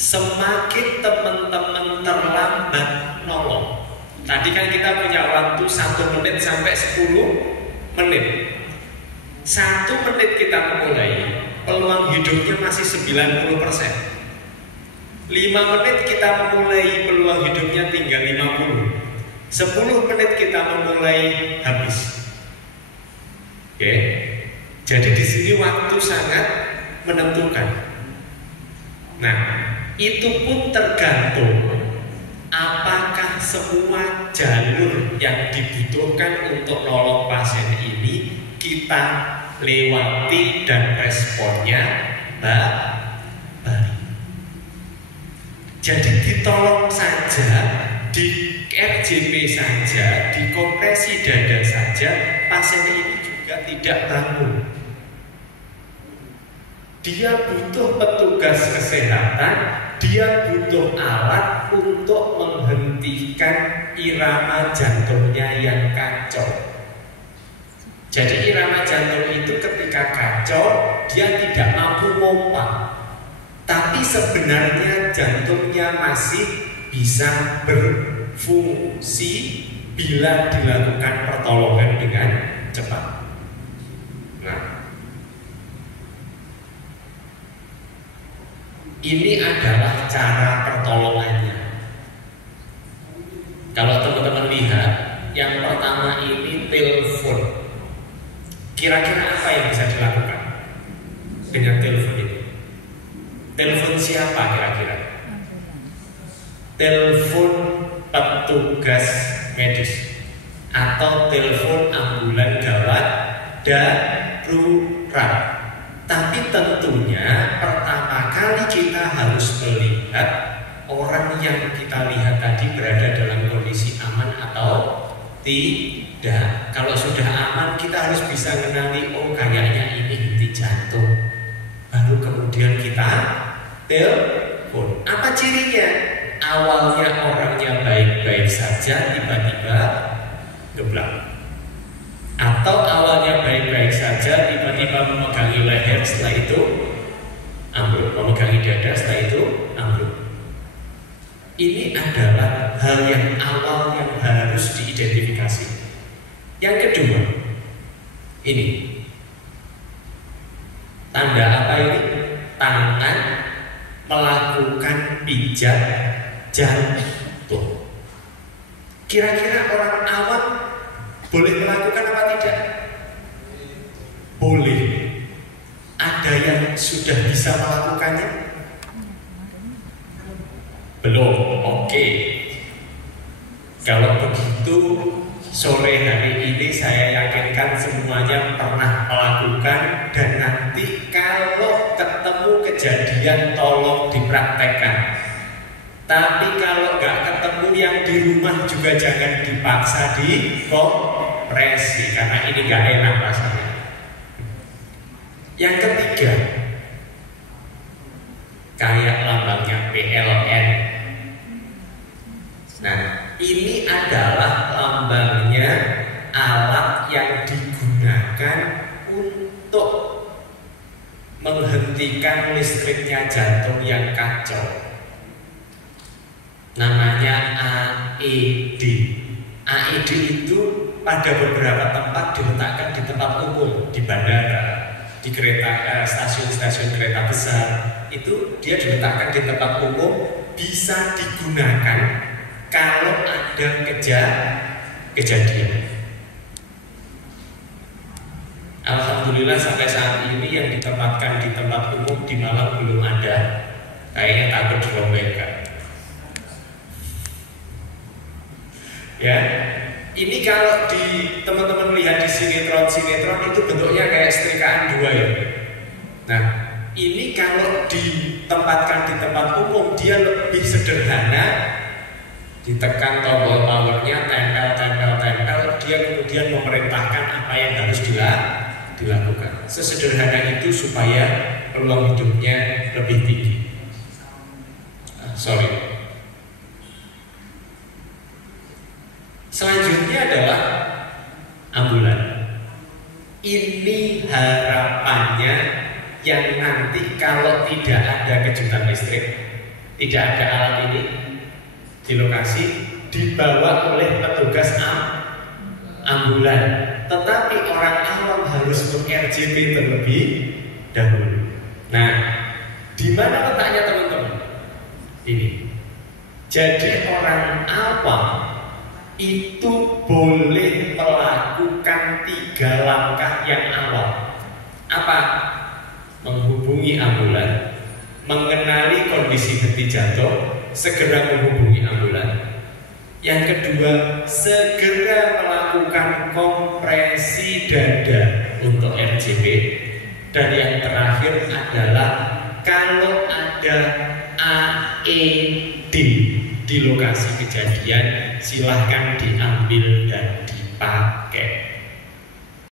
semakin teman-teman terlambat nolong. Tadi kan kita punya waktu 1 menit sampai 10 menit. 1 menit kita memulai, peluang hidupnya masih 90%. 5 menit kita memulai, peluang hidupnya tinggal 50. 10 menit kita memulai, habis. Oke. Jadi di sini waktu sangat menentukan. Nah, itu pun tergantung apakah semua jalur yang dibutuhkan untuk nolong pasien ini kita lewati dan responnya baik. Jadi ditolong saja, di RJP saja, di kompresi dada saja, pasien ini juga tidak bangun. Dia butuh petugas kesehatan, dia butuh alat untuk menghentikan irama jantungnya yang kacau. Jadi irama jantung itu ketika kacau, dia tidak mampu pompa. Tapi sebenarnya jantungnya masih bisa berfungsi bila dilakukan pertolongan dengan cepat. Nah, ini adalah cara pertolongannya. Kalau teman-teman lihat, yang pertama ini telepon. Kira-kira apa yang bisa dilakukan dengan telepon ini? Telepon siapa kira-kira? Telepon petugas medis atau telepon ambulan gawat darurat. Tapi tentunya pertama kali kita harus melihat orang yang kita lihat tadi berada dalam kondisi aman atau tidak. Kalau sudah aman, kita harus bisa mengenali, oh kayaknya ini henti jantung. Baru kemudian kita telepon. Apa cirinya? Awalnya orangnya baik-baik saja, tiba-tiba geblak. Atau awalnya baik-baik saja, tiba-tiba memegangi leher, setelah itu ambruk. Memegangi dada, setelah itu ambruk. Ini adalah hal yang awal yang harus diidentifikasi. Yang kedua, ini tanda apa ini? Tangan melakukan pijat jantung. Kira-kira orang awam boleh melakukan apa tidak? Boleh. Ada yang sudah bisa melakukannya? Belum. Oke. Kalau begitu, sore hari ini saya yakinkan semuanya pernah melakukan, dan nanti kalau ketemu kejadian tolong dipraktekkan. Tapi kalau nggak ketemu, yang di rumah juga jangan dipaksa dikompresi, karena ini nggak enak rasanya. Yang ketiga, kayak lambangnya PLN. Nah, ini adalah lambangnya alat yang digunakan untuk menghentikan listriknya jantung yang kacau. Namanya AED. AED itu pada beberapa tempat diletakkan di tempat umum, di bandara, di kereta, stasiun-stasiun kereta besar. Itu dia diletakkan di tempat umum, bisa digunakan kalau ada kejadian. Alhamdulillah sampai saat ini yang ditempatkan di tempat umum di Malang belum ada. Kayaknya takut dirobekkan. Ya, ini kalau di teman-teman lihat di sinetron itu bentuknya kayak setrikaan 2 ya. Nah, ini kalau ditempatkan di tempat umum dia lebih sederhana. Ditekan tombol powernya, tempel, dia kemudian memerintahkan apa yang harus dilakukan. Sesederhana itu supaya peluang hidupnya lebih tinggi. Selanjutnya adalah ambulan. Ini harapannya yang nanti kalau tidak ada kejutan listrik, tidak ada alat ini di lokasi, dibawa oleh petugas ambulan, tetapi orang awam harus meng-RJP terlebih dahulu. Nah, di mana letaknya teman-teman? Ini. Jadi orang awam itu boleh melakukan 3 langkah yang awal. Apa? Menghubungi ambulan, mengenali kondisi henti jantung, segera menghubungi ambulan. Yang kedua, segera melakukan kompresi dada untuk RJP. Dan yang terakhir adalah kalau ada AED di lokasi kejadian, silahkan diambil dan dipakai.